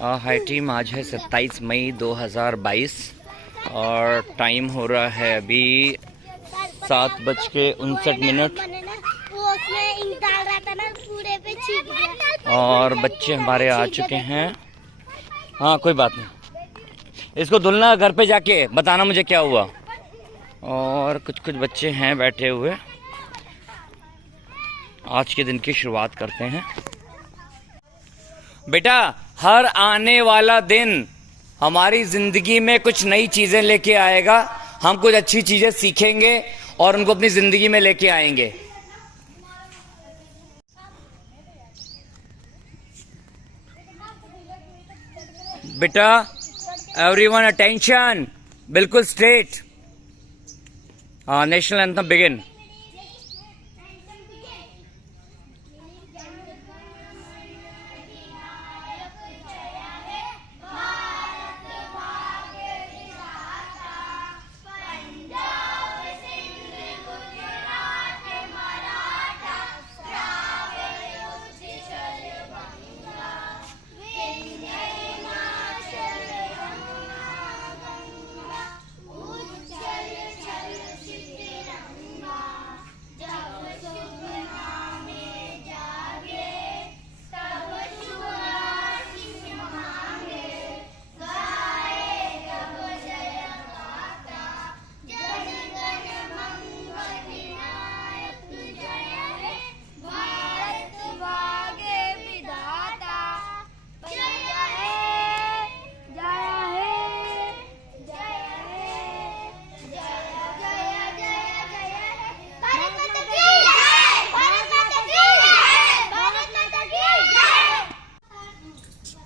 हाय team, आज है 27 मई 2022 और टाइम हो रहा है अभी 7:59। और बच्चे हमारे आ चुके हैं। हाँ कोई बात नहीं, इसको धुलना घर पे जाके बताना मुझे क्या हुआ। और कुछ बच्चे हैं बैठे हुए। आज के दिन की शुरुआत करते हैं। बेटा, हर आने वाला दिन हमारी जिंदगी में कुछ नई चीजें लेके आएगा। हम कुछ अच्छी चीजें सीखेंगे और उनको अपनी जिंदगी में लेके आएंगे। बेटा, एवरीवन अटेंशन, बिल्कुल स्ट्रेट। National anthem begin.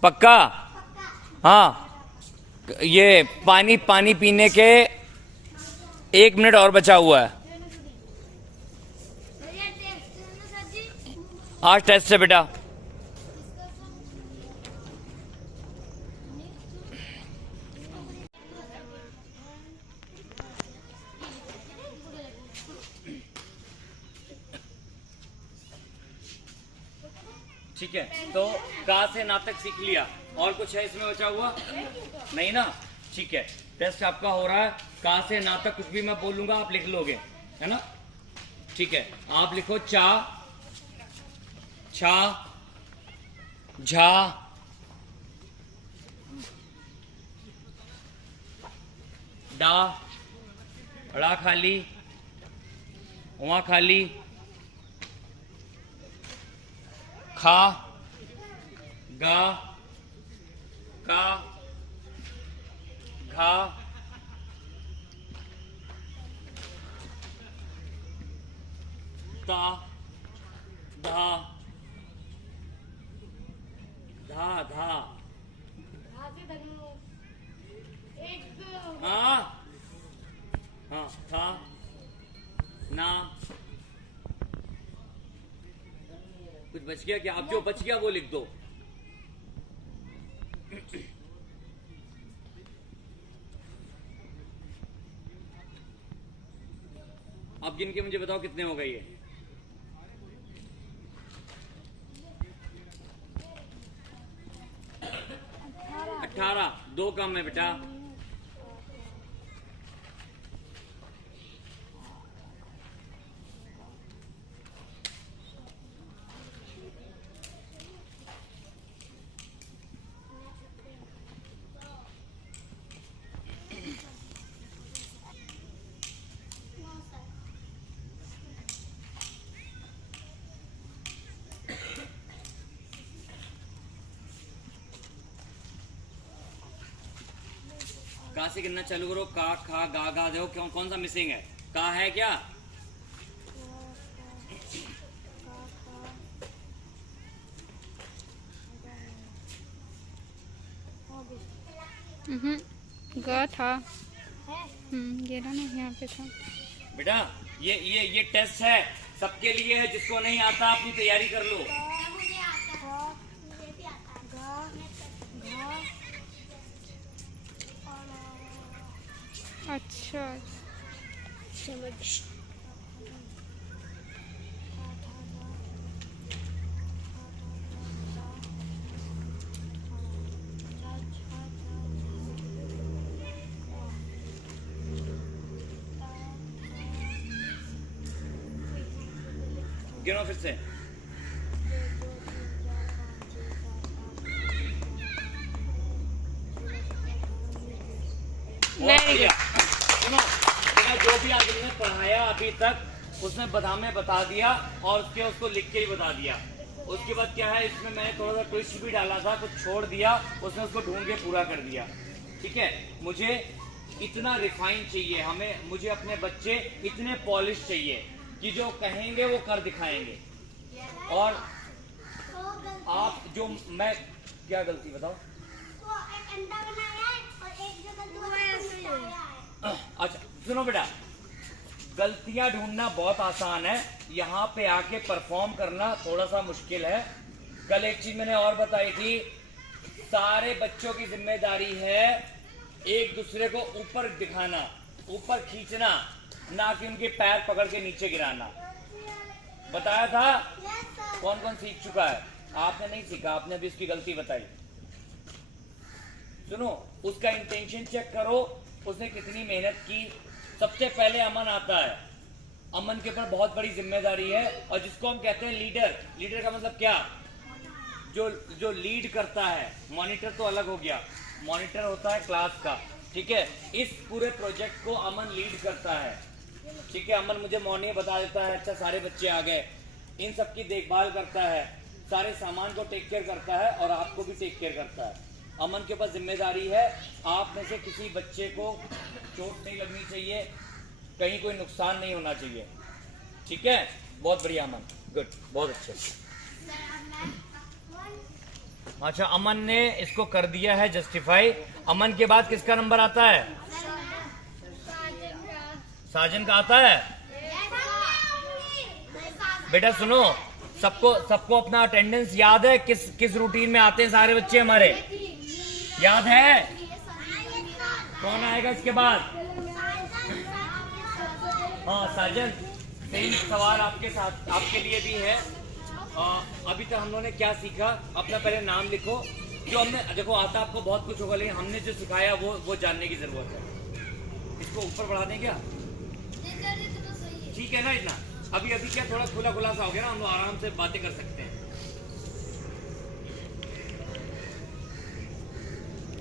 पक्का? हाँ, ये पानी पीने के 1 मिनट और बचा हुआ है। आज टेस्ट है बेटा। ठीक है, तो का से ना तक सीख लिया। और कुछ है इसमें बचा हुआ? नहीं ना? ठीक है, टेस्ट आपका हो रहा है। का से ना तक कुछ भी मैं बोलूंगा आप लिख लोगे, है ना? ठीक है, आप लिखो चा, छा, झा, डा, अड़ा खाली, वहां खाली, खा, गा, का, घा, ता, धा, धा धा, हाँ हाँ, था, ना। कुछ बच गया क्या? अब जो बच गया वो लिख दो। अब गिन के मुझे बताओ कितने हो गए ये? 18। 2 कम है बेटा। का से गिनना चालू करो। का, खा, गा, गा। देखो क्यों, कौन सा मिसिंग है? का है क्या? ग था। गिरा ना, यहाँ पे था बेटा। ये टेस्ट है, सबके लिए है। जिसको नहीं आता अपनी तैयारी कर लो। अच्छा, समझ। गिनो फिर से। Very good. सुनो, मैंने जो भी आज मैंने पढ़ाया अभी तक उसने हमें बता दिया और उसको लिख के ही बता दिया। उसके बाद क्या है, इसमें मैंने थोड़ा सा ट्विस्ट भी डाला था, कुछ छोड़ दिया, उसने उसको ढूंढ के पूरा कर दिया। ठीक है, मुझे इतना रिफाइन चाहिए, मुझे अपने बच्चे इतने पॉलिश चाहिए कि जो कहेंगे वो कर दिखाएंगे। और आप जो मैं क्या गलती बताओ? अच्छा सुनो बेटा, गलतियां ढूंढना बहुत आसान है, यहाँ पे आके परफॉर्म करना थोड़ा सा मुश्किल है। कल एक चीज मैंने और बताई थी, सारे बच्चों की जिम्मेदारी है एक दूसरे को ऊपर दिखाना, ऊपर खींचना, ना कि उनके पैर पकड़ के नीचे गिराना। बताया था? कौन कौन सीख चुका है? आपने नहीं सीखा, आपने भी उसकी गलती बताई। सुनो, उसका इंटेंशन चेक करो, उसने कितनी मेहनत की। सबसे पहले अमन आता है, अमन के ऊपर बहुत बड़ी जिम्मेदारी है। और जिसको हम कहते हैं लीडर, लीडर का मतलब क्या? जो लीड करता है। मॉनिटर तो अलग हो गया, मॉनिटर होता है क्लास का। ठीक है, इस पूरे प्रोजेक्ट को अमन लीड करता है। ठीक है, अमन मुझे मॉर्निंग बता देता है, अच्छा सारे बच्चे आ गए, इन सब की देखभाल करता है, सारे सामान को टेक केयर करता है और आपको भी टेक केयर करता है। अमन के पास जिम्मेदारी है, आप में से किसी बच्चे को चोट नहीं लगनी चाहिए, कहीं कोई नुकसान नहीं होना चाहिए। ठीक है, बहुत बढ़िया अमन, गुड, बहुत अच्छे। अच्छा, अमन ने इसको कर दिया है जस्टिफाई। अमन के बाद किसका नंबर आता है? साजन का आता है। बेटा सुनो, सबको अपना अटेंडेंस याद है? किस रूटीन में आते हैं सारे बच्चे हमारे? याद है? कौन आएगा इसके बाद? हाँ साजन, सेम सवाल आपके साथ, आपके लिए भी है। अभी तक हम लोगों ने क्या सीखा? अपना पहले नाम लिखो। जो हमने, देखो आता आपको बहुत कुछ होगा, लेकिन हमने जो सिखाया वो जानने की जरूरत है। इसको ऊपर बढ़ा दें क्या? ठीक है ना इतना? अभी क्या थोड़ा खुला सा हो गया ना, हम लोग आराम से बातें कर सकते हैं।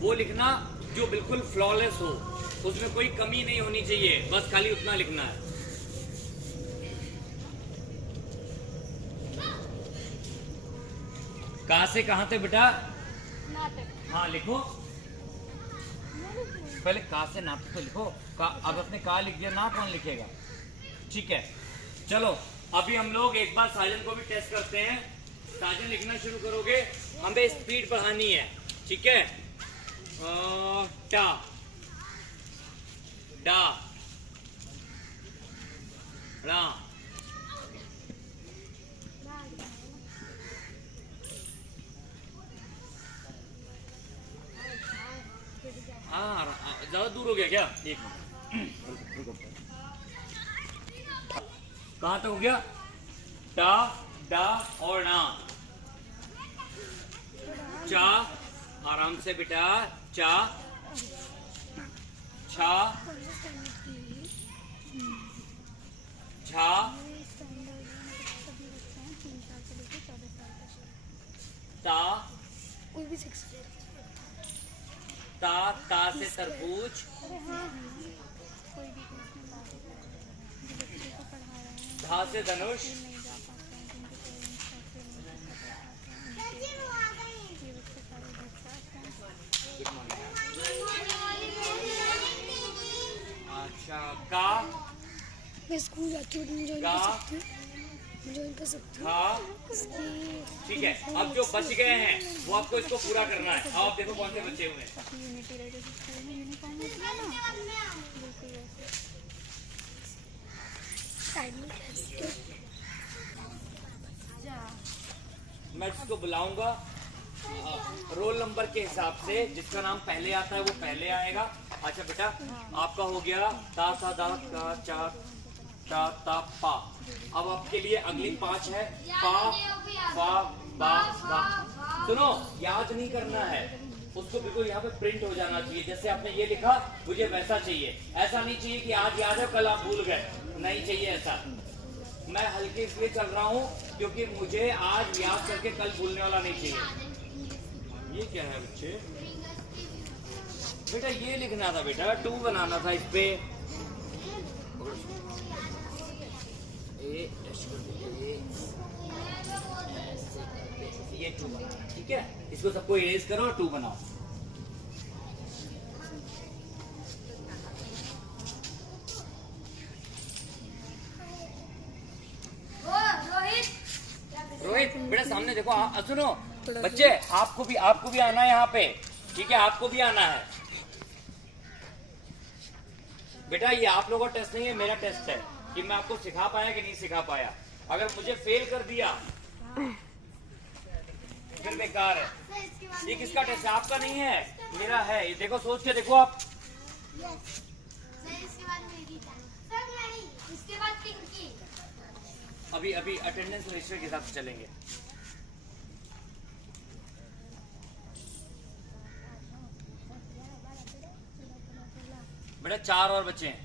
वो लिखना जो बिल्कुल फ्लॉलेस हो, उसमें कोई कमी नहीं होनी चाहिए, बस खाली उतना लिखना है। कहां से कहां तक बेटा? हाँ लिखो, पहले कहां से ना तो लिखो। अब अपने कहा लिख दिया, ना कौन लिखेगा? ठीक है, चलो अभी हम लोग एक बार साजन को भी टेस्ट करते हैं। साजन लिखना शुरू करोगे, हमें स्पीड बढ़ानी है। ठीक है, टा डा रा ज्यादा दूर हो गया क्या? एक मिनट, कहां तक हो गया? टा डा और ना। चा, आराम से बेटा, चा, छा, झा, ता, ता से तरबूज, धा से धनुष, अच्छा का, मैं स्कूल जाती हूँ, ज्वाइन कर सकती हूँ। ठीक है, अब जो बच गए हैं वो आपको इसको पूरा करना है। आप देखो कौन से बचे हुए हैं। मैं इसको बुलाऊंगा रोल नंबर के हिसाब से, जिसका नाम पहले आता है वो पहले आएगा। अच्छा बेटा, आपका हो गया ता सा दा का चा ता ता पा। अब आपके लिए अगली 5 है, पा पा बा बा। सुनो, याद नहीं करना है उसको, बिल्कुल यहाँ पे प्रिंट हो जाना चाहिए। जैसे आपने ये लिखा, मुझे वैसा चाहिए। ऐसा नहीं चाहिए कि आज याद है कल आप भूल गए, नहीं चाहिए ऐसा। मैं हल्के इसलिए चल रहा हूँ क्योंकि मुझे आज याद करके कल भूलने वाला नहीं चाहिए। ये क्या है बच्चे? बेटा ये लिखना था बेटा, 2 बनाना था इस पे। ये 2 बनाना, ठीक है। इसको सबको इरेज करो और 2 बनाओ। रोहित बेटा सामने देखो, सुनो बच्चे, आपको भी आना है यहाँ पे, ठीक है, आपको भी आना है बेटा। ये आप लोगों का टेस्ट नहीं है, मेरा टेस्ट है कि मैं आपको सिखा पाया कि नहीं सिखा पाया। अगर मुझे फेल कर दिया फिर बेकार है। ये किसका टेस्ट है? आपका नहीं है, मेरा है। ये देखो, सोच के देखो आप। अभी अटेंडेंस रजिस्टर के हिसाब से चलेंगे। बेटा 4 और बच्चे हैं,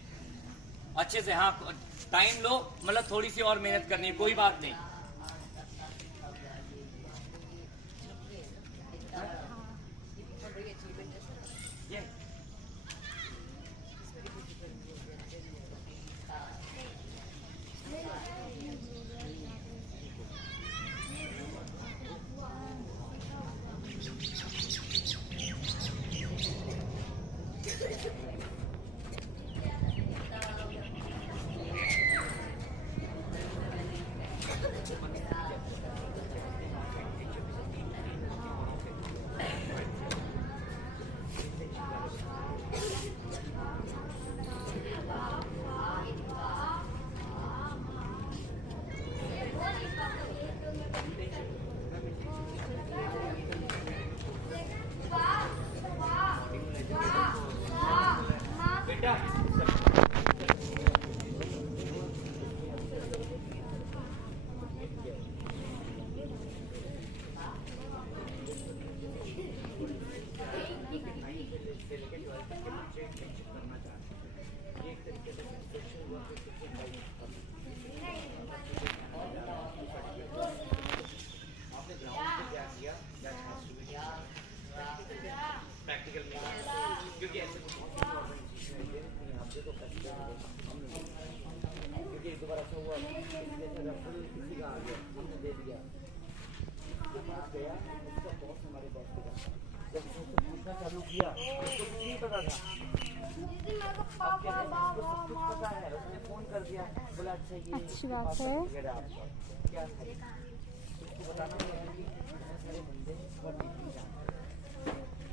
अच्छे से। हाँ टाइम लो, मतलब थोड़ी सी और मेहनत करनी है, कोई बात नहीं। चालू किया उसको नहीं पता था, पता है, उसने फोन कर दिया, बोला अच्छा ये अच्छी बात है। क्या उसको बताना सारे बंदे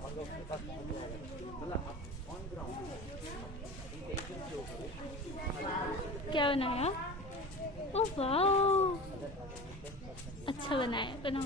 और लोग के पास पहुंच जाएगा, बोला ऑन ग्राउंड क्या बनाया? ओह वाह, अच्छा बनाया, बनाओ।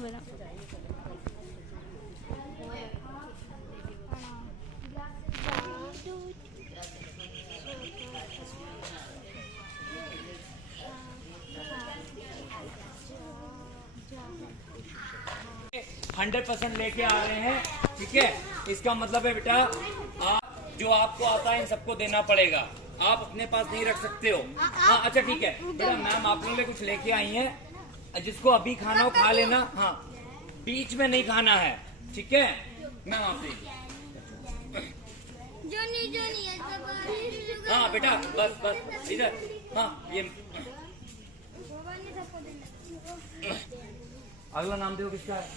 हंड्रेड 100% लेके आ रहे हैं, ठीक है। इसका मतलब है बेटा, आप जो आपको आता है इन सबको देना पड़ेगा, आप अपने पास नहीं रख सकते हो। हाँ अच्छा ठीक है बेटा, मैम आप लोगों ने कुछ लेके आई हैं, जिसको अभी खाना हो खा लेना, हाँ बीच में नहीं खाना है, ठीक है। मैम आप हाँ बेटा बस इधर, हाँ ये अगला नाम देखो किसका है,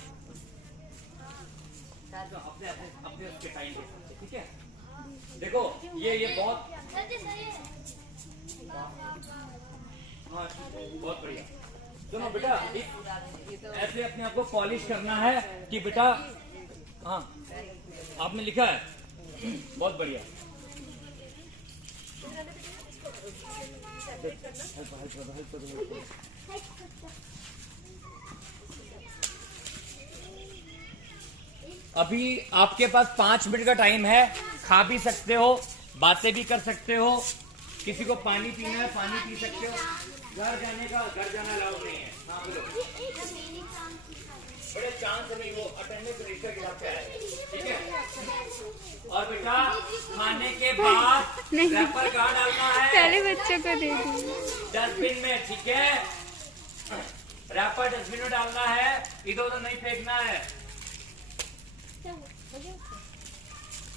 अपने उसके टाइम के, ठीक है। देखो ये बहुत हाँ बहुत बढ़िया। सुनो बेटा, ऐसे अपने आप को पॉलिश करना है कि बेटा, हाँ आपने लिखा है, बहुत बढ़िया। अभी आपके पास 5 मिनट का टाइम है, खा भी सकते हो, बातें भी कर सकते हो, किसी को पानी पीना है पानी पी सकते हो। घर जाना अलाउड नहीं है। हाँ बोलो। बड़े चांस नहीं वो अटेंडेंस रजिस्टर के हिसाब से आएगा, ठीक है। और बेटा खाने के बाद रैपर कहाँ डालना है? पहले बच्चों को दे दी। डस्टबिन में, ठीक है। रैपर डस्टबिन में डालना है, इधर उधर नहीं फेंकना है।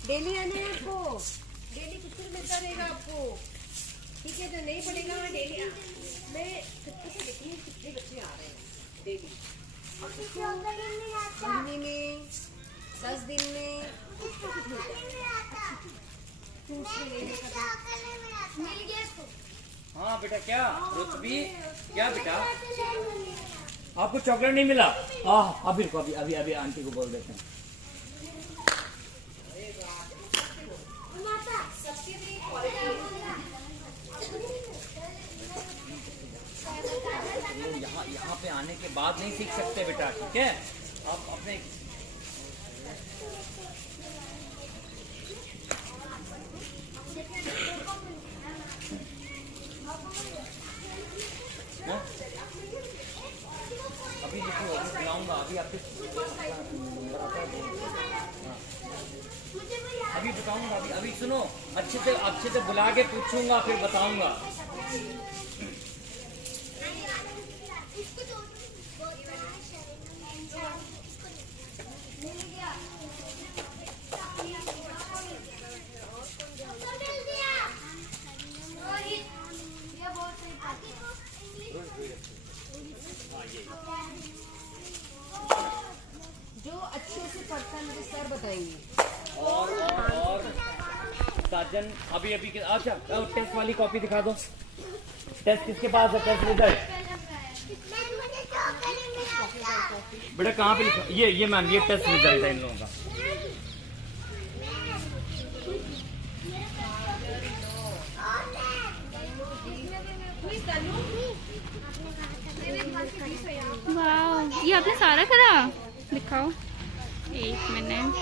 डेली आना है आपको, डेली कुछ मिलता रहेगा आपको, ठीक है। जो नहीं पड़ेगा डेली मैं सबको से देखती हूँ कितने बच्चे आ रहे हैं डेली, महीने में 10 दिन में कुछ मिलता है। हाँ बेटा, क्या रुतबी, क्या बेटा आपको चॉकलेट नहीं मिला? हाँ अभी रुको, अभी अभी अभी आंटी को बोल देते हैं। यहाँ पे आने के बाद नहीं सीख सकते बेटा, ठीक है। आप अपने अभी लिखो, अभी बुलाऊंगा, अभी आपके अभी बताऊंगा, अभी सुनो, अच्छे से बुला के पूछूंगा, फिर बताऊंगा। जो अच्छे से पढ़ता है मुझे सर बताएंगे। और साजन अभी अच्छा टेस्ट वाली कॉपी दिखा दो। टेस्ट किसके पास है? टेस्ट रिजल्ट बेटा कहाँ पे लिखा? ये मैम, ये टेस्ट रिजल्ट है इन लोगों का। वाह, ये आपने सारा करा? दिखाओ, एक मिनट।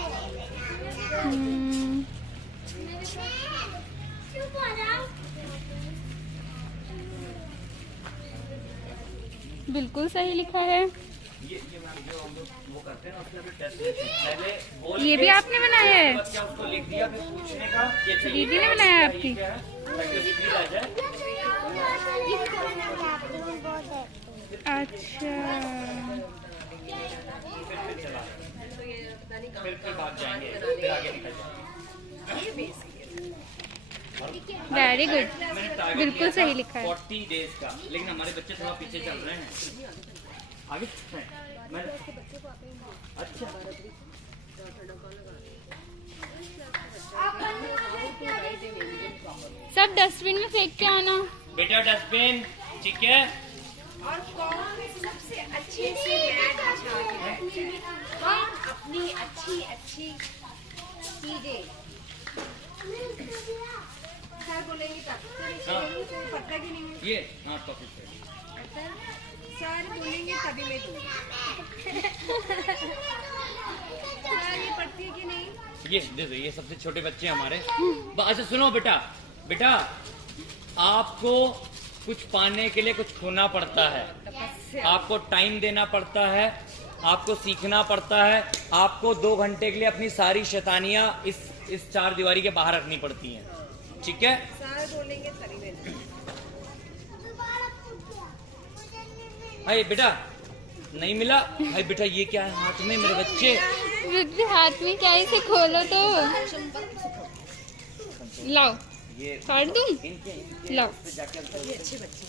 बिल्कुल सही लिखा है। ये मैम जो हम लोग वो करते हैं ना, उसमें भी टेस्ट लेते हैं। पहले बोल ये भी आपने बनाया है? क्या उसको लिख दिया, फिर पूछने का ये चाहिए, दीदी ने बनाया है आपकी? ताकि उसकी आ जाए। अच्छा, फिर भाग जाएंगे, फिर आगे निकल जाएंगे। वेरी गुड, बिल्कुल सही लिखा है। 40 डेज का, लेकिन हमारे बच्चे थोड़ा पीछे चल रहे हैं। आगे मैं अच्छा सब डस्टबिन में फेंक के आना बेटा, डस्टबिन, ठीक है। और कौन सबसे अच्छे से मैथ अच्छा है, कौन अपनी अच्छी चीजें सर बोलेंगे तब पता कि नहीं ये हाँ टॉपिक है। सर बोलेंगे तभी मैं दूँ। सर ये पढ़ती है कि नहीं? ये देखो, ये सबसे छोटे बच्चे हमारे। अच्छा सुनो बेटा, आपको कुछ पाने के लिए कुछ खोना पड़ता है, आपको टाइम देना पड़ता है, आपको सीखना पड़ता है, आपको 2 घंटे के लिए अपनी सारी शैतानियां इस 4 दीवारी के बाहर रखनी पड़ती हैं, ठीक है। सर बोलेंगे तभी मैं दूँ। हाय बेटा, नहीं मिला? हाय बेटा, ये क्या है हाथ में मेरे बच्चे? हाथ में क्या है, इसे खोलो तो। लाओ, ये काट दूं? लाओ। अच्छे बच्चे।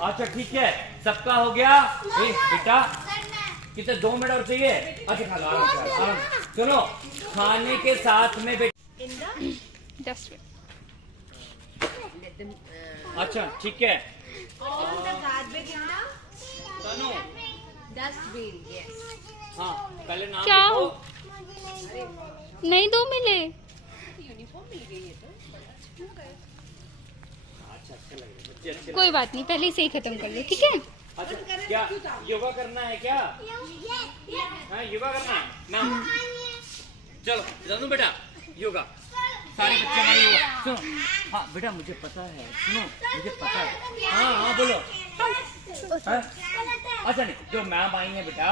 अच्छा ठीक है, सबका हो गया। बेटा कितने 2 मिनट और चाहिए? अच्छा खा लो, आराम से, आराम। सुनो, खाने के साथ में डस्टबिन। अच्छा ठीक है। तनु, डस्टबिन, यस। हाँ पहले नाम क्या? लिखो। नहीं, 2 मिले। यूनिफॉर्म मिल गई है तो अच्छा लग रहा है, बच्चे अच्छे। कोई बात नहीं, पहले इसे ही खत्म कर लो, ठीक है। अच्छा क्या योगा करना है क्या? हाँ योगा करना है मैम। चलो जानू बेटा, योगा सारे बच्चे हमारे योगा। सुनो, हाँ बेटा मुझे पता है, सुनो मुझे पता है। हाँ बोलो। है? अच्छा नहीं, जो मैम आई है बेटा,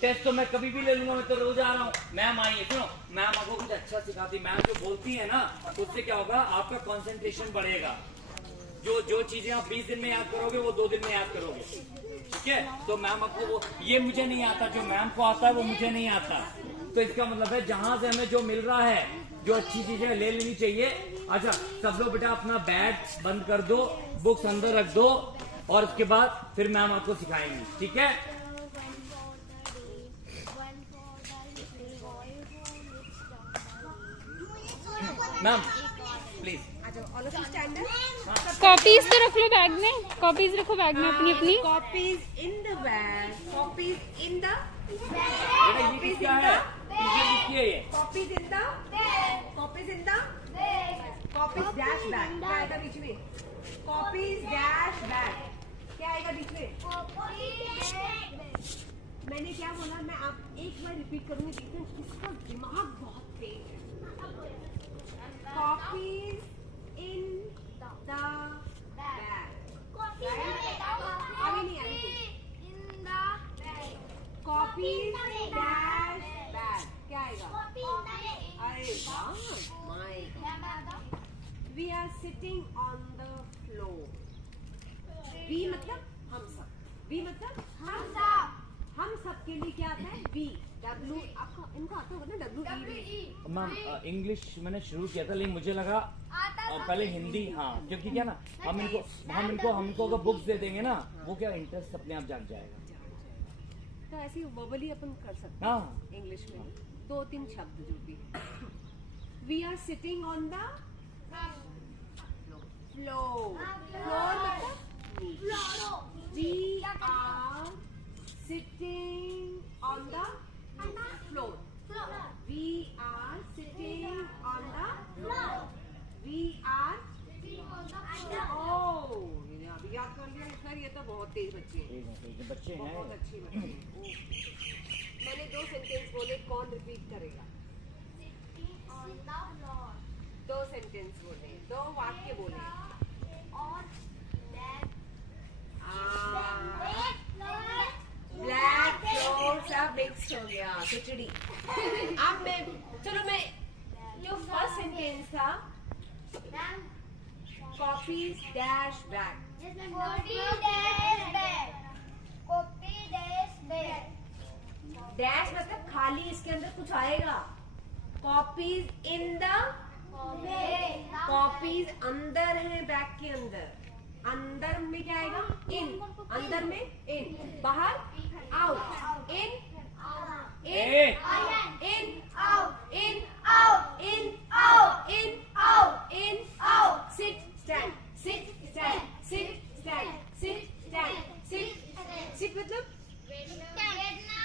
टेस्ट तो मैं कभी भी ले लूंगा, मैं तो रोज आ रहा हूँ। मैम आई है, क्यों? मैम आपको कुछ अच्छा सिखाती, मैम जो बोलती है ना, उससे क्या होगा, आपका कंसंट्रेशन बढ़ेगा। जो चीजें आप 20 दिन में याद करोगे वो 2 दिन में याद करोगे, ठीक है? तो मैम आपको वो, ये मुझे नहीं आता, जो मैम को आता है वो मुझे नहीं आता। तो इसका मतलब है जहां से हमें जो मिल रहा है, जो अच्छी चीजें ले लेनी चाहिए। अच्छा सब लोग बेटा अपना बैग बंद कर दो, बुक्स अंदर रख दो, और उसके बाद फिर मैम आपको सिखाएंगी, ठीक है? Ma'am please all of you stand up. Copies तो रख लो बैग में, कॉपीज रखो बैग में अपनी अपनी। Copies in the bag, copies in the बेटा ये क्या है? ये लिखिए ये। Copies in the, copies in the, copies dash bag. क्या आएगा बीच में? Copies dash bag. क्या आएगा बीच में? मैंने क्या बोला, मैं आप एक बार रिपीट करूंगी, देखते हैं किसका दिमाग बहुत तेज है। Copies in the bag. अभी नहीं आई। Copies dash bag. क्या आएगा? अरे वाह, my god. We are sitting on the floor. We मतलब हम सब। वी मतलब हम सब के लिए क्या आता है? वी। डब्ल्यू, आपको इनको आता होगा ना? WE। मैम इंग्लिश मैंने शुरू किया था, लेकिन मुझे लगा पहले हिंदी, हाँ, क्योंकि क्या ना, हम इनको अगर बुक्स दे देंगे ना, वो क्या इंटरेस्ट अपने आप जाग जाएगा। तो ऐसे वर्बली अपन कर सकते हाँ हैं इंग्लिश में 2-3 शब्द जो भी। We are sitting on the floor. Floor मतलब we are sitting on the floor. We are sitting on the floor. We are, oh अभी याद कर लिया सर, ये तो बहुत तेज बच्चे हैं, बच्चे हैं। बहुत अच्छी बच्चे हैं। मैंने 2 सेंटेंस बोले, कौन रिपीट करेगा? 2 सेंटेंस बोले, 2 वाक्य बोले। ब्लैक फ्लोर सब मिक्स हो गया, खिचड़ी। अब मैं, चलो मैं, जो फर्स्ट सेंटेंस था, कॉपीज डैश बैग। डैश मतलब खाली, इसके अंदर कुछ आएगा। कॉपीज इन द, कॉपीज अंदर है बैग के अंदर। अंदर में क्या आएगा? इन। अंदर में इन, बाहर out. In in in out, in out, in out, in out, in out. Sit stand, sit stand, sit stand, sit stand, sit. Sit मतलब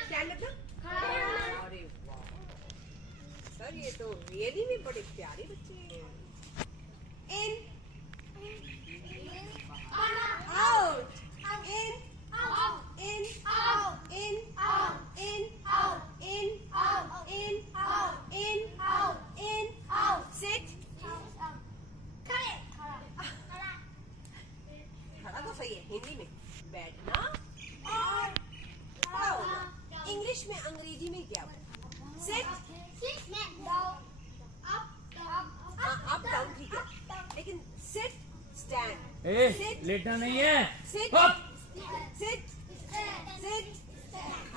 स्टैंड मतलब खड़ा। अरे वाह सर, ये तो रियली में बड़े प्यारे बच्चे हैं। इन out, in, out, in, out, in, out, in, out, in, out, in, out, in, out, in, out. Sit. खड़ा तो सही है, हिंदी में बैठना और खड़ा होना। इंग्लिश में, अंग्रेजी में क्या? Sit. Up, down ठीक है, लेकिन sit, stand. लेटना नहीं है। Sit. Sit. Sit.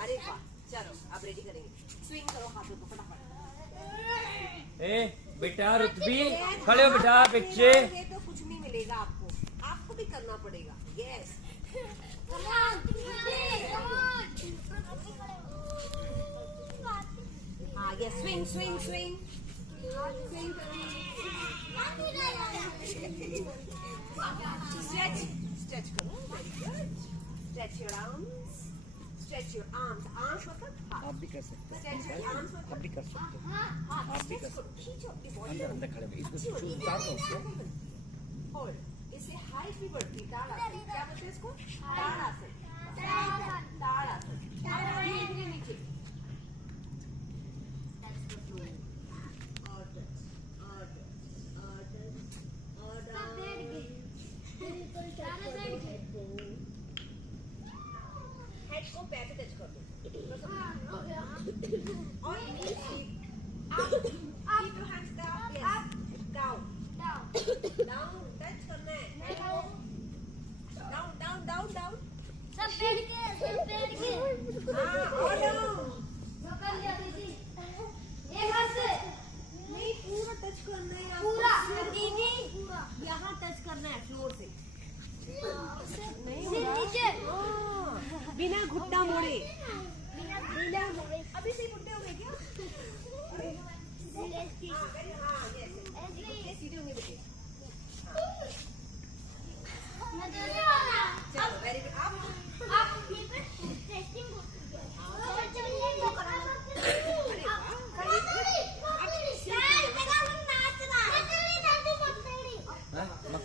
अरे वाह, चलो अब रेडी करेंगे। स्विंग करो हाथों को फटाफट। बेटा रुतबी, खड़े हो बेटा बच्चे। ये तो कुछ नहीं मिलेगा आपको, आपको भी करना पड़ेगा। यस। हाँ ये swing swing swing stretch stretch करो। Very good. Stretch your arms, stretch your arms. Arms मतलब हाथ। आप भी कर सकते हो, स्ट्रेच योर आर्म्स मतलब आप भी कर सकते हो। आप भी कर सकते हो। खींचो अपनी बॉडी अंदर अंदर खड़े हो, इसको शूज उतार दो उसको। और इससे हाइट भी बढ़ती है। ताड़ासन, क्या बोलते हैं इसको? ताड़ासन। ताड़ासन। धीरे धीरे नीचे।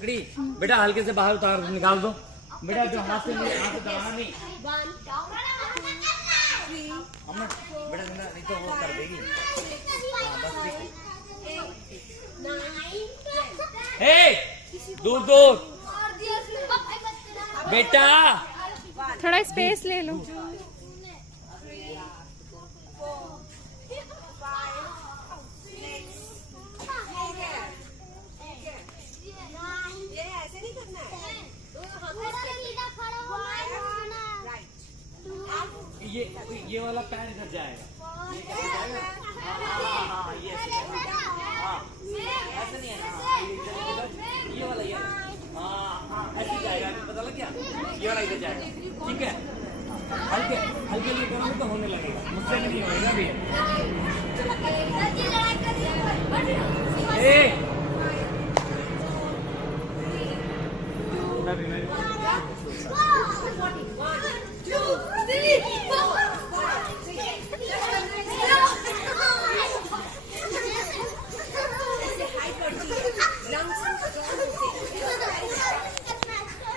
पकड़ी बेटा, हल्के से बाहर उतार निकाल दो बेटा, जो हाथ से दबाना नहीं। अम्मा बेटा नहीं तो वो कर देगी। बस ठीक। दूर दूर बेटा, थोड़ा स्पेस ले लो। ये वाला पैर इधर जाएगा। ये ऐसे नहीं है। ये वाला ऐसे जाएगा, पता लग गया? ये वाला इधर जाएगा, ठीक है? हल्के हल्के लिए करोगे तो होने लगेगा, मुझसे नहीं होएगा भी।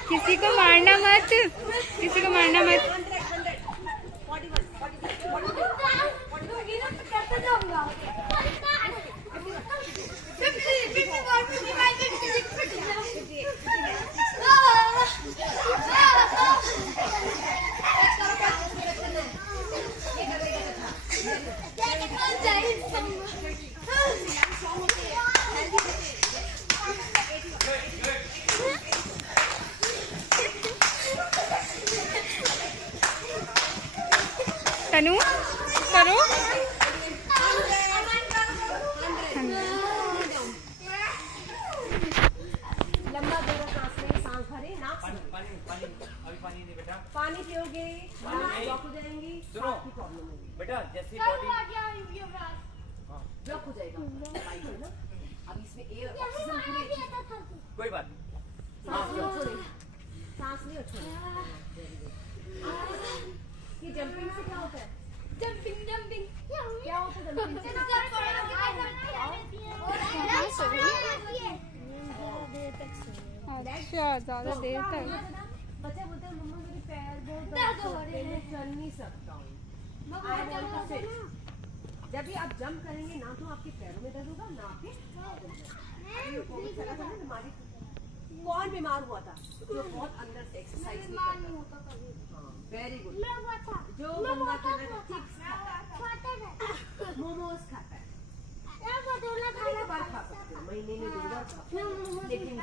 किसी को मारना मत, किसी को मारना मत। तनु करो। लंबा गहरा सांस लें, सांस भरे, नाक से। अभी पानी नहीं बेटा, पानी पियोगे ब्लॉक हो जाएंगी, सुनो की प्रॉब्लम होगी, बेटा, जैसी बॉडी ब्लॉक हो जाएगा। लाइट है ना, अब इसमें एयर ऑक्सीजन पूरी कोई बात नहीं। सांस लो, छोड़ो, सांस लो, छोड़ो। ये जंपिंग से क्या होता है? जंपिंग क्या होता है जंपिंग से? अच्छा, ज्यादा देर तक। बच्चे बोलते हैं मम्मा मेरे पैर बहुत दर्द होते हैं, मैं चल नहीं सकता हूँ। I want to sit. जब भी आप जंप करेंगे ना तो आपके पैरों में दर्द होगा, ना आपके कोविड चला था ना बीमारी। कौन बीमार हुआ था? जो बहुत अंदर से एक्सरसाइज नहीं करता। Very good. जो बंदा चिप्स खाता है, मोमोज खाता है, खा सकते हो, महीने में 2 बार खाओ, लेकिन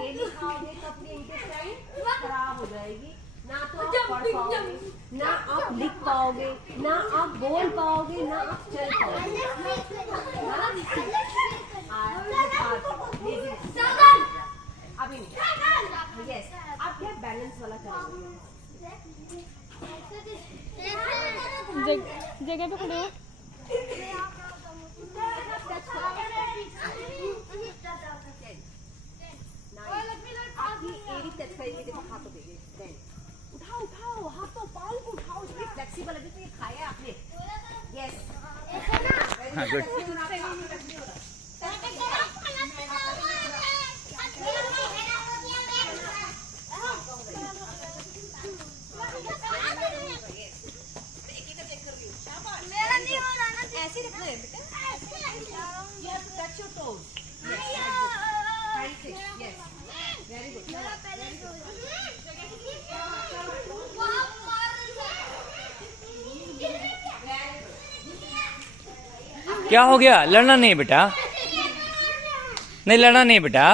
डेली खाओगे तो अपनी इंटेस्टाइन खराब हो जाएगी। ना तो आप पढ़ पाओगे, ना आप लिख पाओगे, ना आप बोल पाओगे, ना आप चल पाओगे। अभी यस, आप क्या बैलेंस वाला करोगे? जगह पे खड़े हो। आपकी एड़ी टच करेंगे, देखो हाथों पे, उठाओ उठाओ हाथों, पाँव को उठाओ, ये फ्लेक्सिबल है, तो ये खाया आपने। यस, हाँ गुड। ऐसे रखना है बेटा, you have to touch your toes. Yes, very good. क्या हो गया? लड़ना नहीं बेटा, नहीं लड़ना नहीं बेटा।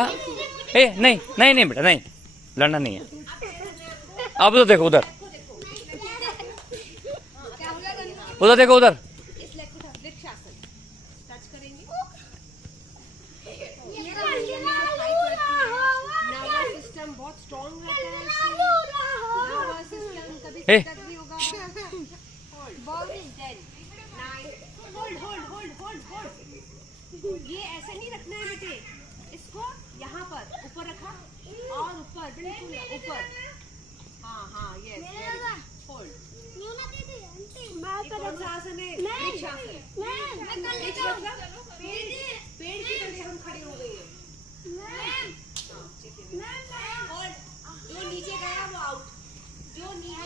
नहीं नहीं नहीं बेटा, नहीं लड़ना नहीं है। अब तो देखो उधर, उधर देखो उधर। बहुत स्ट्रॉन्ग रहता है, नर्वस सिस्टम कभी ए, तक भी होगा। Hold 10 9 hold hold hold hold hold. ये ऐसे नहीं रखना है बेटे, इसको यहाँ पर ऊपर रखा और ऊपर बिल्कुल ऊपर। हाँ हाँ यस, होल्ड। पेड़ की तरह हम खड़े हो गए हैं, और जो नीचे गया वो आउट, जो नीचे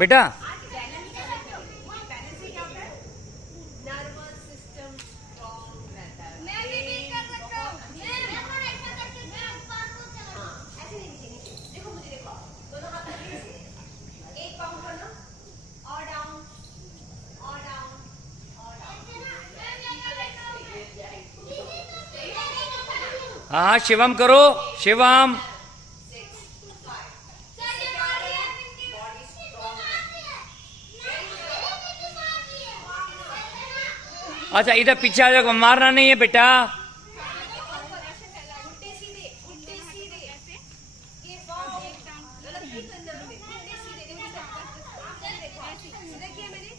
बेटा नर्वस सिस्टम स्ट्रॉन्ग रहता है। ऐसे नहीं, देखो मुझे, देखो दोनों हाथ रखिए, एक पाँव करना और डाउन और डाउन और डाउन। हाँ शिवम करो, शिवम। अच्छा इधर पीछे आ जाओ, मारना नहीं है बेटा। उल्टे सीधे, उल्टे सीधे, ये पाँव गलत नहीं करना हमें, उल्टे सीधे, देखो सीधा किया मैंने,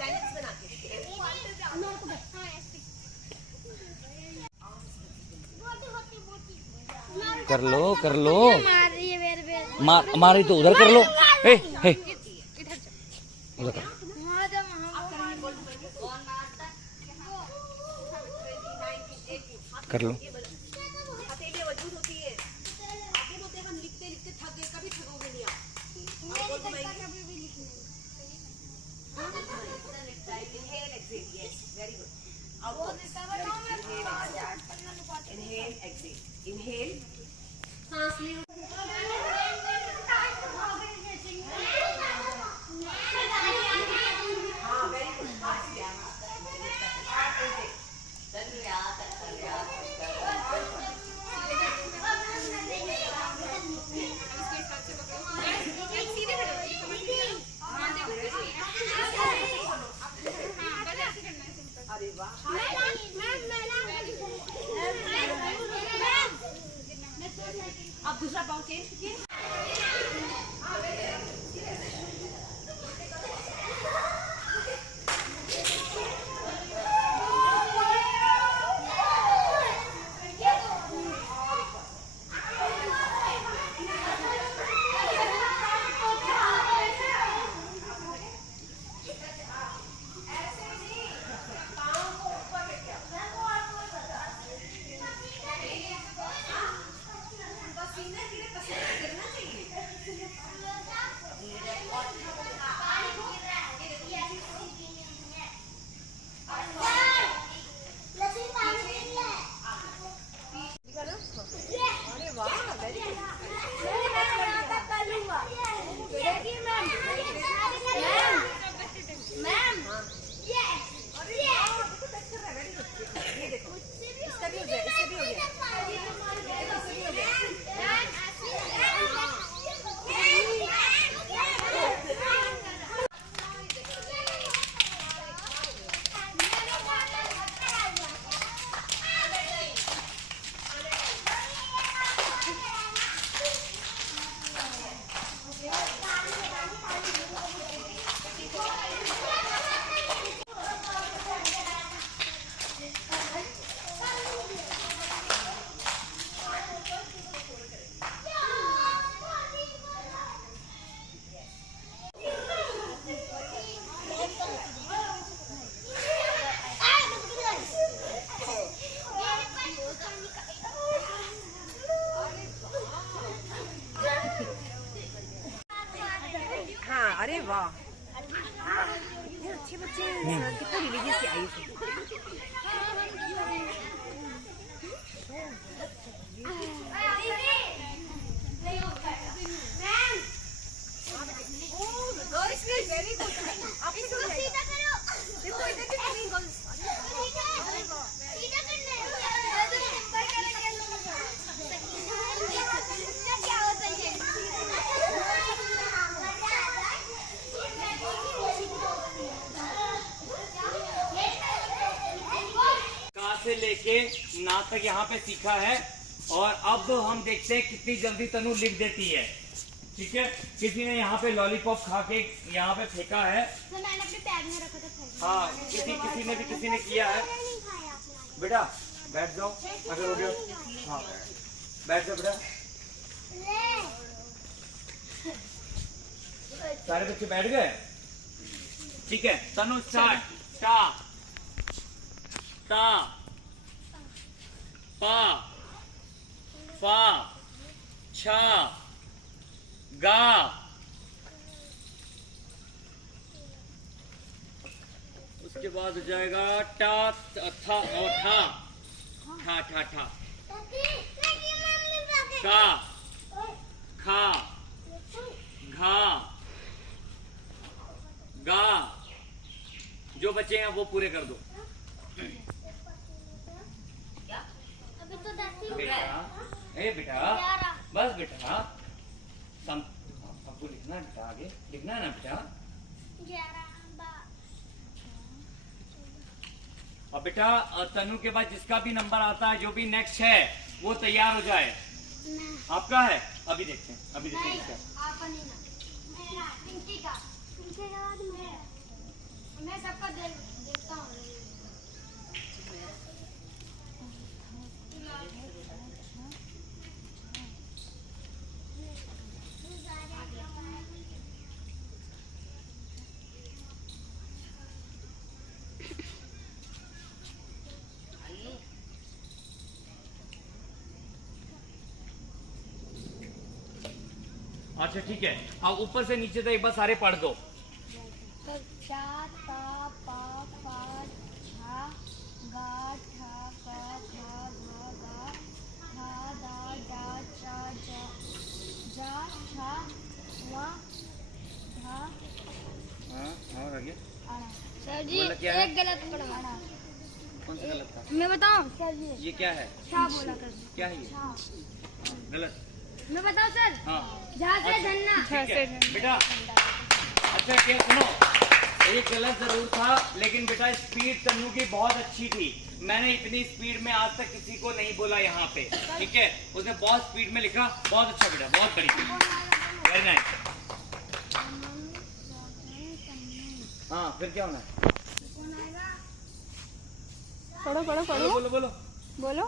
बैलेंस बना के कर लो मारी तो उधर कर लो। ए उधर कर। कर लो। हथेली मजबूत होती है। आगे बोलते हैं हम लिखते लिखते थक गए, कभी थकोगे नहीं आप। Inhale, exhale, yes, very good. Inhale, exhale, inhale, सांस लो। हाँ, very good. अरे वाह, अब दूसरा पाँव चेंज कीजिए। अरे वाह, ये अच्छे बच्चे हैं, कितना रिलीजियस से आई थी। वेरी गुड, आप सीधा करो, देखो इधर कितनी गर्ल्स, लेके ना तक यहाँ पे सीखा है, और अब हम देखते हैं कितनी जल्दी तनु लिख देती है। ठीक है, किसी ने यहाँ पे लॉलीपॉप खा के यहाँ पे फेंका है। मैंने अपने बैग में रखा था। हाँ, किसी ने किया है। बेटा बैठ जाओ, अगर हो गया। हाँ बैठ जाओ बेटा। सारे बच्चे बैठ गए? ठीक है, तनु स्टार्ट। टा ता पा फा छा गा। उसके बाद हो जाएगा टा था और ठा ठा ठा ठा का खा घा गा। जो बच्चे हैं वो पूरे कर दो। अभी तो 10 बेटा, ए बेटा, बस बेटा, सबको लिखना है बेटा, आगे लिखना है ना बेटा। 11 अब बेटा तनु के बाद जिसका भी नंबर आता है, जो भी नेक्स्ट है, वो तैयार हो जाए। आपका है? अभी देखते हैं, अभी देखते हैं इसका। मेरा पिंकी का बाद मैं सबका देखता हूँ। अच्छा ठीक है, अब ऊपर से नीचे तक एक बार सारे पढ़ दो। और आगे सर जी बोला क्या है? एक गलत पढ़ा। कौन सा गलत था? मैं बताऊं सर जी? ये क्या है? क्या बोला कर? क्या है ये? हाँ, गलत। मैं बताऊं सर? हाँ जहाँ से धन्ना। ठीक है बेटा। अच्छा क्या सुनो, ये गलत जरूर था, लेकिन बेटा स्पीड तन्नू की बहुत अच्छी थी। मैंने इतनी स्पीड में आज तक किसी को नहीं बोला यहाँ पे। ठीक है, उसने बहुत स्पीड में लिखा। बहुत अच्छा बेटा, बहुत बढ़िया, वेरी नाइस। हाँ फिर क्या होना है? पढ़ो पढ़ो पढ़ो बोलो बोलो बोलो।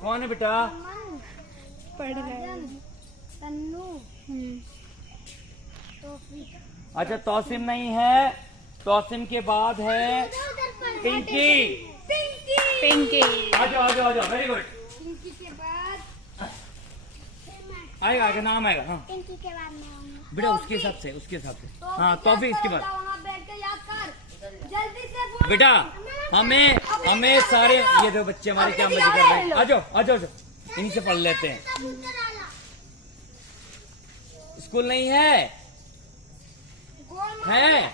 कौन है बेटा? पढ़ रहा है। तन्नू। अच्छा तौसिम नहीं है, तौसिम के बाद है पिंकी। पिंकी। आ जाओ आ जाओ आ जाओ, वेरी गुड। पिंकी के बाद आएगा आगे नाम आएगा। हाँ पिंकी के बाद मैं आऊंगा। बेटा उसके हिसाब से, उसके हिसाब से। हाँ तो फिर इसके बाद वहाँ बैठ के याद कर जल्दी से बोल। बेटा हमें सारे ये दो बच्चे हमारे क्या मजे कर रहे हैं। आ जाओ आ जाओ, इन्हीं से पढ़ लेते हैं। स्कूल नहीं है? है?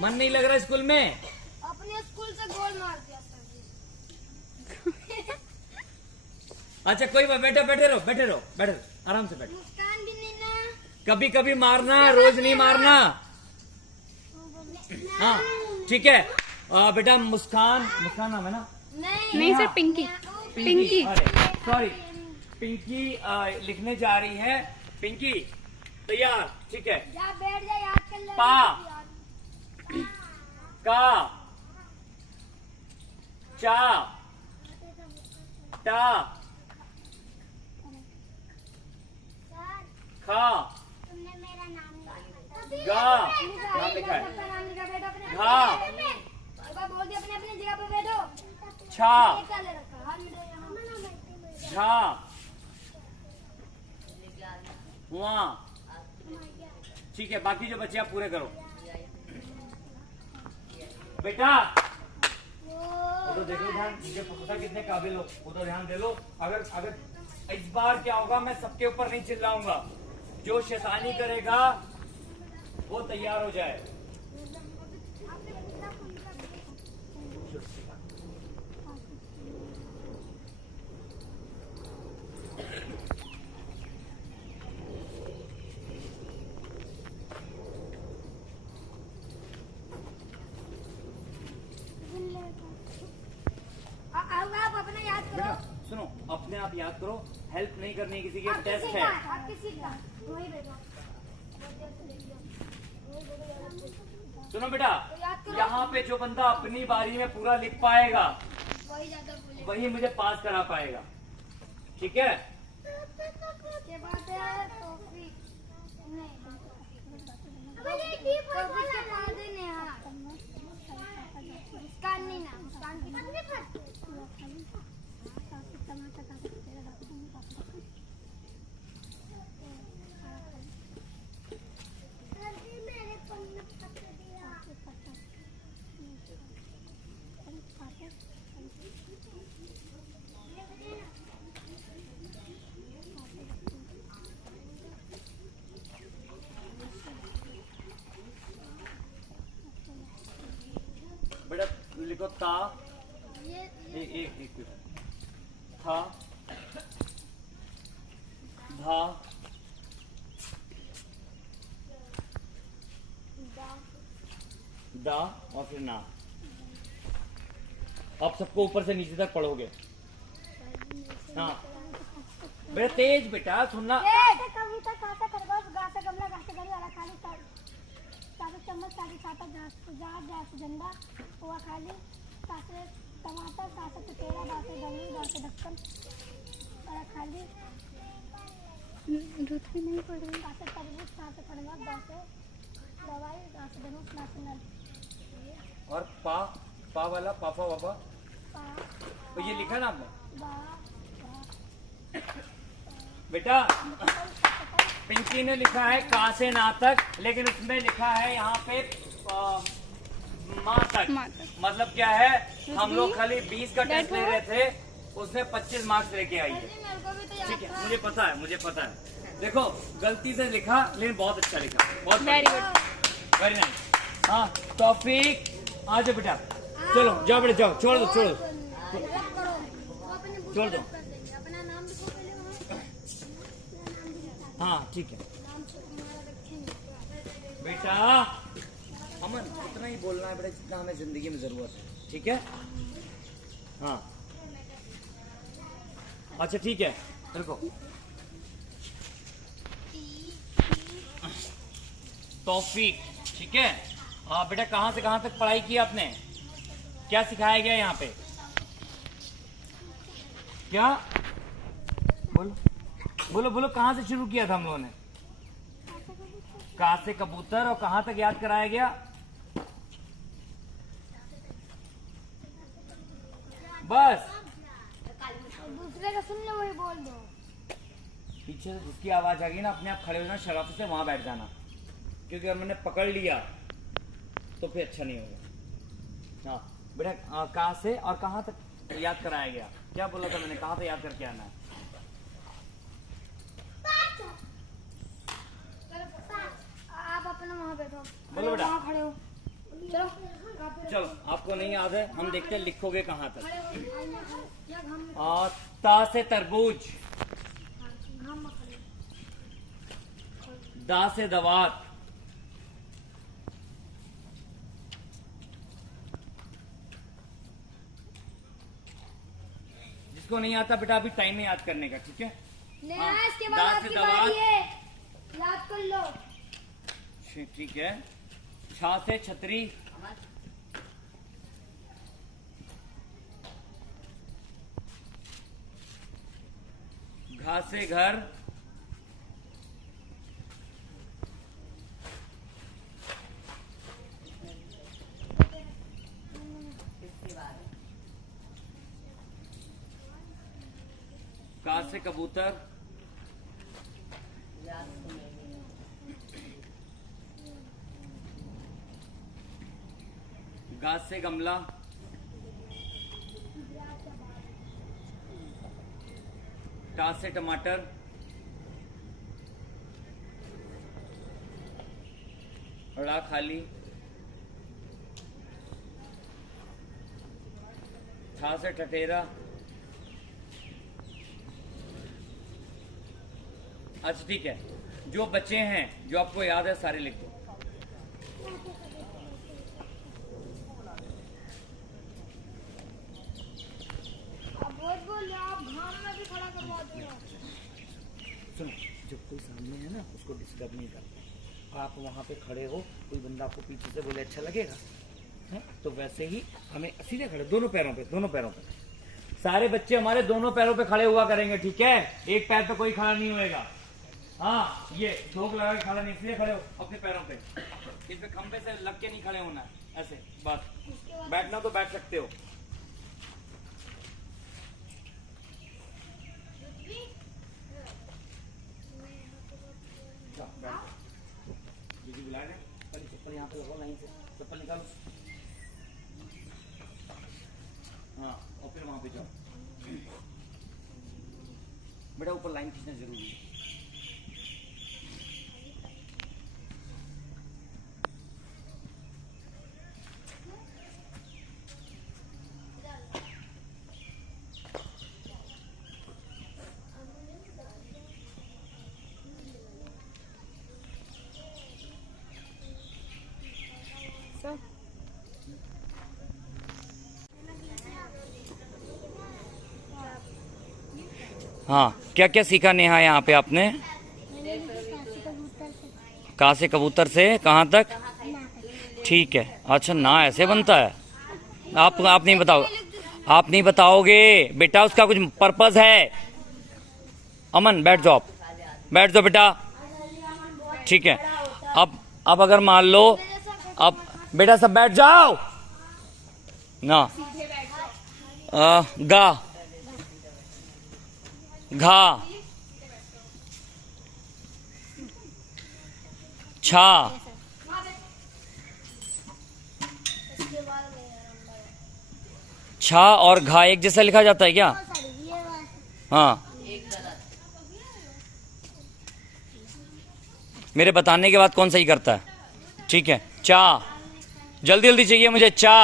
मन नहीं लग रहा स्कूल में? अपने स्कूल से गोल मार दिया सर जी। अच्छा कोई बात, बैठे रहो आराम से बैठो। मुस्कान भी नहीं ना। कभी कभी मारना, रोज नहीं मारना। हाँ ठीक है। बेटा मुस्कान नाम है ना? नहीं सर, पिंकी। पिंकी। सॉरी पिंकी लिखने जा रही है। पिंकी तैयार? ठीक है। जा बैठ जा, याद कर ले। पा का चा टा खा तुमने मेरा नाम गा, नाम लिखा है। नाम लिखा बेटा अपने घा बोल दिया अपने जगह पे बैठो। छा ले रखा हाथ में यहाँ। झा वहाँ। ठीक है, बाकी जो बच्चे आप पूरे करो। बेटा वो तो देखो ध्यान, मुझे पता कितने काबिल हो, वो तो ध्यान दे लो। अगर इस बार क्या होगा, मैं सबके ऊपर नहीं चिल्लाऊंगा। जो शैतानी करेगा वो तैयार हो जाए। बोलते हैं आप याद करो, हेल्प नहीं करनी किसी की, आप टेस्ट किसी है। का, आप किसी का वही भेजो। सुनो बेटा, याद करो। यहाँ पे जो बंदा अपनी बारी में पूरा लिख पाएगा वही ज्यादा बोले। वही मुझे पास करा पाएगा, ठीक है? के बाद है टॉफी। नहीं टॉफी के बाद है नेहा। मुस्कान नहीं ना, मुस्कान की बेटा लिखो ता, ये एक था, धा, दा और फिर ना। आप सबको ऊपर से नीचे तक पढ़ोगे। हाँ बेटा तेज, बेटा सुनना। कविता काटा खरगोश गाता गमला गाता गली वाला खाली साबुत चम्मच साड़ी खाता जास झंडा हुआ खाली सासे टमाटर सासे चुटेरा दासे गंगली दासे ढक्कन वाला खाली दूध भी नहीं पड़ रही सासे तरबूज सासे फड़वा दासे दवाई दासे धनुष नासे नल। और पा वाला पापा वापा तो ये लिखा ना आपने बेटा? पिंकी ने लिखा है का से ना तक, लेकिन उसमें लिखा है यहाँ पे माँ तक। मतलब क्या है, हम लोग खाली 20 का टेस्ट ले रहे थे, उसने 25 मार्क्स लेके आई है। ठीक है, मुझे पता है, मुझे पता है। देखो गलती से लिखा लेकिन बहुत अच्छा लिखा, बहुत वेरी गुड, वेरी नाइस। हाँ तौफीक आ जाओ बेटा, चलो जाओ बेटा जाओ, छोड़ दो छोड़ दो छोड़ दो। अपना नाम लिखो पहले वहाँ। हाँ ठीक है बेटा, अमन उतना ही बोलना है बेटा जितना हमें जिंदगी में जरूरत है, ठीक है? हाँ अच्छा ठीक है, रुको। तौफीक, ठीक है? हाँ बेटा कहाँ से कहाँ तक पढ़ाई की आपने? क्या सिखाया गया यहाँ पे? क्या बोलो बोलो बोलो, कहाँ से शुरू किया था हम लोगों ने? कहाँ से कबूतर, और कहाँ तक याद कराया गया? बस दूसरे का सुन लो वही बोल दो। पीछे से जिसकी आवाज आ गई ना, अपने आप खड़े हो जाना, शराफत से वहां बैठ जाना, क्योंकि अगर मैंने पकड़ लिया तो फिर अच्छा नहीं होगा। हाँ बेटा कहाँ से और कहाँ तक याद कराया गया? क्या बोला था मैंने, कहाँ से याद करके आना है? आप अपना वहाँ बैठो, बोलो बेटा। वहाँ खड़े हो। चलो चलो आपको नहीं याद है, हम देखते हैं लिखोगे कहाँ तक। खड़े हो, या घाम में और ता से तरबूज, घाम में खड़े हो। दा से दवात, जिसको नहीं आता बेटा अभी टाइम है याद करने का, ठीक है? नेहा इसके बाद दा से आपकी दवात। बारी है, याद कर लो। ठीक है। छा से छतरी, घा से घर, का से कबूतर, गा से गमला, टा से टमाटर, ड़ा खाली, था से टटेरा। अच्छा ठीक है, जो बच्चे हैं जो आपको याद है सारे लिख दो। अब बहुत बोल रहे हो, आप घाम में भी खड़ा सुनो, जब कोई सामने है ना उसको डिस्टर्ब नहीं करना। आप वहाँ पे खड़े हो, कोई बंदा आपको पीछे से बोले अच्छा लगेगा है? तो वैसे ही हमें सीधे खड़े, दोनों पैरों पे, दोनों पैरों पे। सारे बच्चे हमारे दोनों पैरों पे खड़े हुआ करेंगे, ठीक है? एक पैर पे कोई खड़ा नहीं होएगा। हाँ, ये धोख लगा के खड़ा नहीं, इसलिए खड़े हो अपने पैरों पे। इस पे खंबे से लग के नहीं खड़े होना, ऐसे बस। बैठना तो बैठ सकते हो। चप्पल यहाँ पे लगाओ, लाइन से चप्पल निकालो। हाँ, और फिर वहां पे जाओ। बेटा ऊपर लाइन खींचना जरूरी है। हाँ, क्या क्या सीखा नेहा यहाँ पे आपने? कहाँ से? कबूतर से कहाँ तक? ठीक है। अच्छा, ना ऐसे बनता है? आप नहीं बताओ, आप नहीं बताओगे बेटा, उसका कुछ पर्पस है। अमन बैठ जाओ, आप बैठ जाओ बेटा, ठीक है। अब अगर मान लो, अब बेटा सब बैठ जाओ ना। गा, घा, छा, छा और घा एक जैसा लिखा जाता है क्या? हाँ, मेरे बताने के बाद कौन सही करता है? ठीक है। चा, जल्दी जल्दी चाहिए मुझे। चा,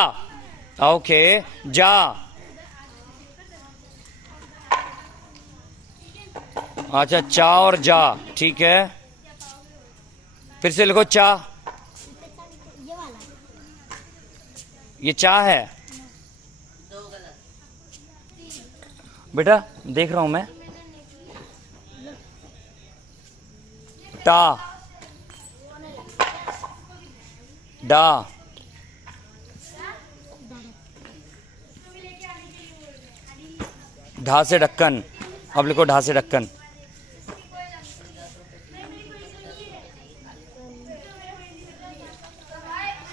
ओके। जा, अच्छा, चा और जा, ठीक है। फिर से लिखो चा। ये चा है बेटा, देख रहा हूं मैं। टा, डा, ढा से ढक्कन। अब लिखो ढा से ढक्कन।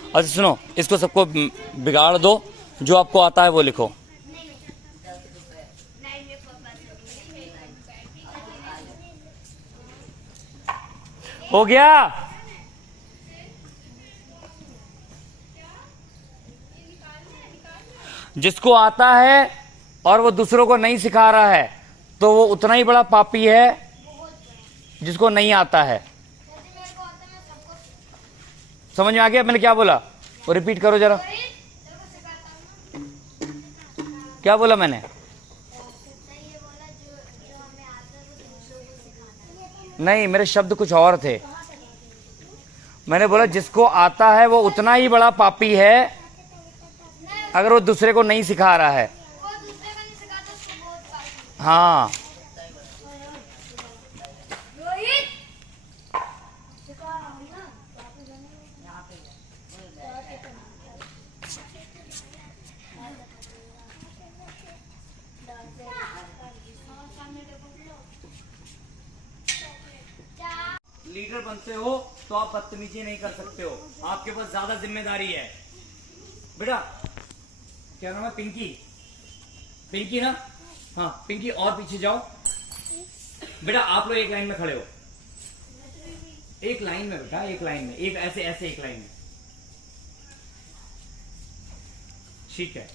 अच्छा सुनो, इसको सबको बिगाड़ दो, जो आपको आता है वो लिखो। हो गया? जिसको आता है और वो दूसरों को नहीं सिखा रहा है तो वो उतना ही बड़ा पापी है जिसको नहीं आता है। समझ में आ गया मैंने क्या बोला? वो रिपीट करो जरा। क्या बोला मैंने? नहीं, मेरे शब्द कुछ और थे। मैंने बोला जिसको आता है वो उतना ही बड़ा पापी है अगर वो दूसरे को नहीं सिखा रहा है। हाँ, लीडर बनते हो तो आप बदतमीजी नहीं कर सकते हो, आपके पास ज्यादा जिम्मेदारी है। बेटा क्या नाम है? पिंकी, पिंकी ना? हाँ पिंकी, और पीछे जाओ। बेटा आप लोग एक लाइन में खड़े हो, एक लाइन में बेटा, एक लाइन में, एक ऐसे ऐसे एक लाइन में, ठीक है।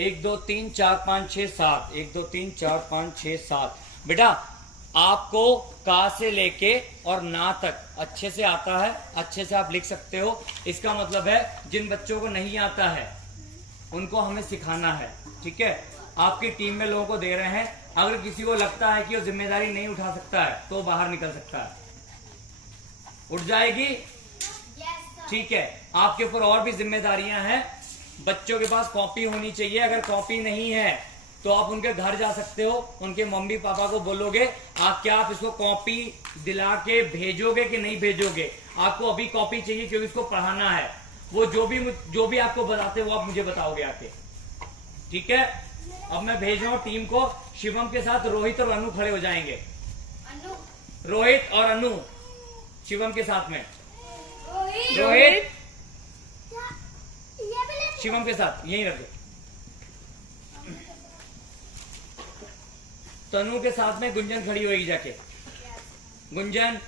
1 2 3 4 5 6 7, 1 2 3 4 5 6 7। बेटा आपको का से लेके और ना तक अच्छे से आता है, अच्छे से आप लिख सकते हो। इसका मतलब है जिन बच्चों को नहीं आता है उनको हमें सिखाना है, ठीक है। आपकी टीम में लोगों को दे रहे हैं, अगर किसी को लगता है कि वो जिम्मेदारी नहीं उठा सकता है तो बाहर निकल सकता है। उठ जाएगी? ठीक है। आपके ऊपर और भी जिम्मेदारियां हैं। बच्चों के पास कॉपी होनी चाहिए, अगर कॉपी नहीं है तो आप उनके घर जा सकते हो, उनके मम्मी पापा को बोलोगे क्या आप इसको कॉपी दिला के भेजोगे कि नहीं भेजोगे। आपको अभी कॉपी चाहिए क्योंकि इसको पढ़ाना है। वो जो भी आपको बताते वो आप मुझे बताओगे आके, ठीक है। अब मैं भेज रहा हूँ टीम को। शिवम के साथ रोहित और अनु खड़े हो जाएंगे। रोहित और अनु शिवम के साथ में। रोहित शिवम के साथ यहीं रख दो। तनु के साथ में गुंजन खड़ी होगी जाके। गुंजन।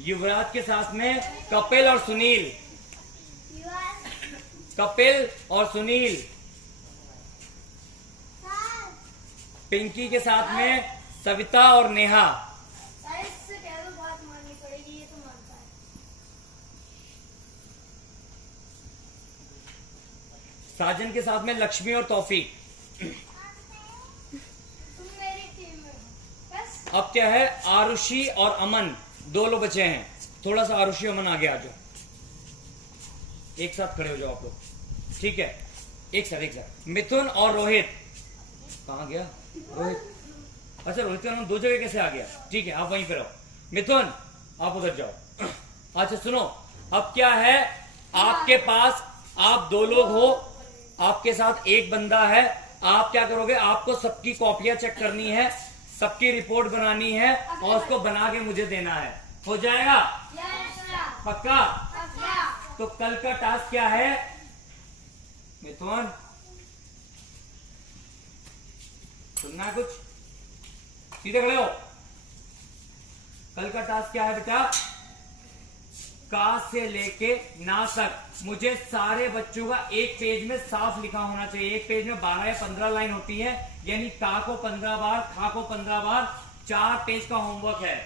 युवराज के साथ में कपिल और सुनील। कपिल और सुनील। पिंकी के साथ में सविता और नेहा। साजन के साथ में लक्ष्मी और तौफीक। अब क्या है, आरुषि और अमन, 2 लोग बचे हैं। थोड़ा सा आरुषि अमन आगे आ जाओ, एक साथ खड़े हो जाओ आप लोग, ठीक है। एक साथ। मिथुन और रोहित। कहाँ गया रोहित? अच्छा, रोहित का नाम 2 जगह कैसे आ गया? ठीक है, आप वहीं पे रहो। मिथुन आप उधर जाओ। अच्छा सुनो, अब क्या है, आपके पास आप 2 लोग हो, आपके साथ एक बंदा है। आप क्या करोगे, आपको सबकी कॉपियां चेक करनी है, सबकी रिपोर्ट बनानी है और उसको बना के मुझे देना है। हो जाएगा? पक्का? तो कल का टास्क क्या है मिथुन? सुनना है कुछ? सीधे खड़े हो। कल का टास्क क्या है बेटा? का से लेके ना तक मुझे सारे बच्चों का एक पेज में साफ लिखा होना चाहिए। एक पेज में 12 या 15 लाइन होती है, यानी का को 15 बार, खा को 15 बार, 4 पेज का होमवर्क है।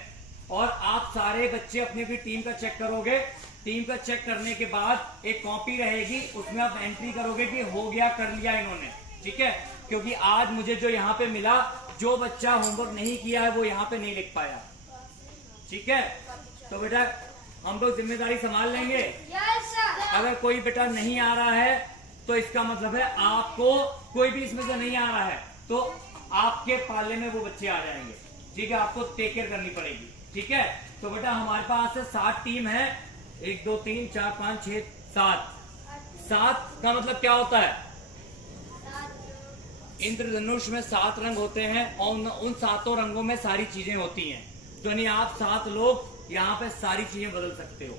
और आप सारे बच्चे अपनी भी टीम का चेक करोगे। टीम का चेक करने के बाद एक कॉपी रहेगी, उसमें आप एंट्री करोगे कि हो गया, कर लिया इन्होंने, ठीक है। क्योंकि आज मुझे जो यहाँ पे मिला, जो बच्चा होमवर्क नहीं किया है वो यहाँ पे नहीं लिख पाया, ठीक है। तो बेटा हम लोग जिम्मेदारी संभाल लेंगे। अगर कोई बेटा नहीं आ रहा है तो इसका मतलब है आपको, कोई भी इसमें से नहीं आ रहा है तो आपके पाले में वो बच्चे आ जाएंगे, ठीक है। आपको टेक केयर करनी पड़ेगी, ठीक है। तो बेटा हमारे पास 7 टीम है, 1 2 3 4 5 6 7। 7 का मतलब क्या होता है? इंद्रधनुष में 7 रंग होते हैं और उन 7 रंगों में सारी चीजें होती हैं। तो यानी आप 7 लोग यहाँ पे सारी चीजें बदल सकते हो,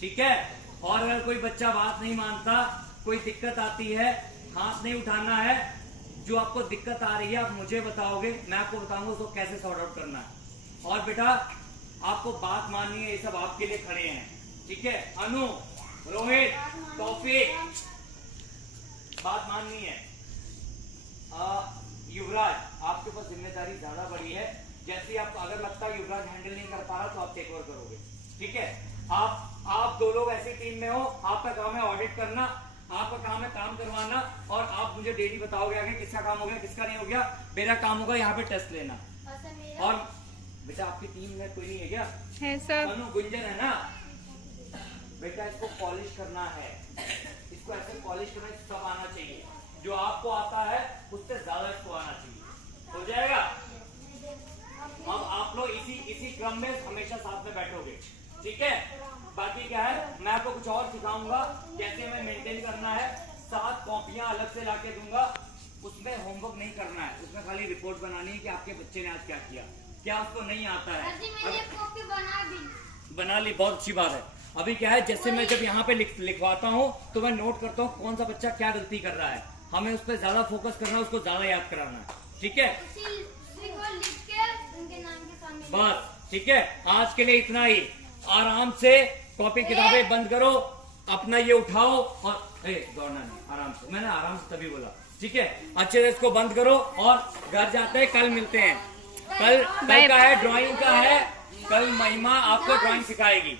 ठीक है। और अगर कोई बच्चा बात नहीं मानता, कोई दिक्कत आती है, हाथ नहीं उठाना है। जो आपको दिक्कत आ रही है आप मुझे बताओगे, मैं आपको बताऊंगा उसको कैसे सॉर्ट आउट करना है। और बेटा आपको बात माननी है, ये सब आपके लिए खड़े हैं, ठीक है। अनु, रोहित, तौफीक, बात माननी है। युवराज आपके पास जिम्मेदारी ज्यादा बड़ी है। जैसे आप अगर लगता है युवराज हैंडल नहीं कर पा रहा तो आप टेक ओवर करोगे, ठीक है। आप 2 लोग ऐसी टीम में हो, आपका काम है ऑडिट करना, आपका काम है काम करवाना और आप मुझे डेली बताओगे आगे किसका काम हो गया किसका नहीं हो गया। मेरा काम होगा यहाँ पे टेस्ट लेना। और बेटा आपकी टीम में कोई नहीं है क्या? है सर। अनु, गुंजन है ना बेटा, इसको पॉलिश करना है, इसको ऐसे पॉलिश करना सब आना चाहिए। जो आपको आता है उससे ज्यादा इसको आना चाहिए। हो जाएगा? अब आप लोग इसी क्रम में हमेशा साथ में बैठोगे, ठीक है। बाकी क्या है, मैं आपको कुछ और सिखाऊंगा कैसे हमें मेंटेन करना है। 7 कॉपियां अलग से लाके दूंगा, उसमें होमवर्क नहीं करना है, उसमें खाली रिपोर्ट बनानी है कि आपके बच्चे ने आज क्या किया, क्या उसको नहीं आता है। बना ली, बहुत अच्छी बात है। अभी क्या है, जैसे मैं जब यहाँ पे लिखवाता हूँ तो मैं नोट करता हूँ कौन सा बच्चा क्या गलती कर रहा है, हमें उस पर ज्यादा फोकस करना है, उसको ज्यादा याद कराना है, ठीक है। बस ठीक है, आज के लिए इतना ही। आराम से कॉपी किताबें बंद करो, अपना ये उठाओ और दौड़ना नहीं, आराम से, मैंने आराम से तभी बोला, ठीक है। अच्छे से इसको बंद करो और घर जाते हैं, कल मिलते हैं। कल का है ड्राइंग का है, कल महिमा आपको ड्राइंग सिखाएगी।